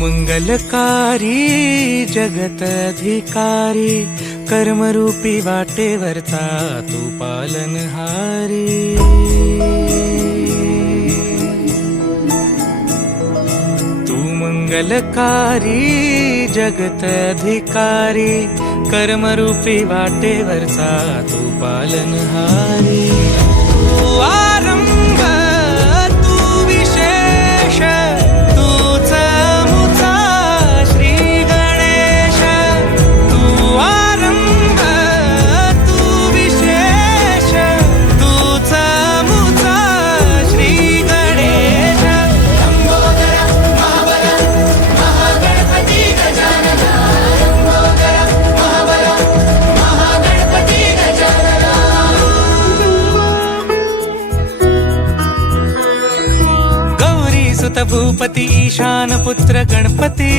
मंगलकारी जगत अधिकारी, कर्मरूपी वाटेवरचा तू पालनहारी। तू मंगलकारी जगत अधिकारी, कर्मरूपी वाटेवरचा तू पालनहारी। तू आरंभ तू विशेष, तूच मुचा श्री गणेश। तू आरंभ तू विशेष, तूच मुचा श्री गणेश। लंबोदर महाबल महागणपती गजानना, लंबोदर महाबल महागणपती गजानना। गौरी सुत भूपती ईशान पुत्र गणपती,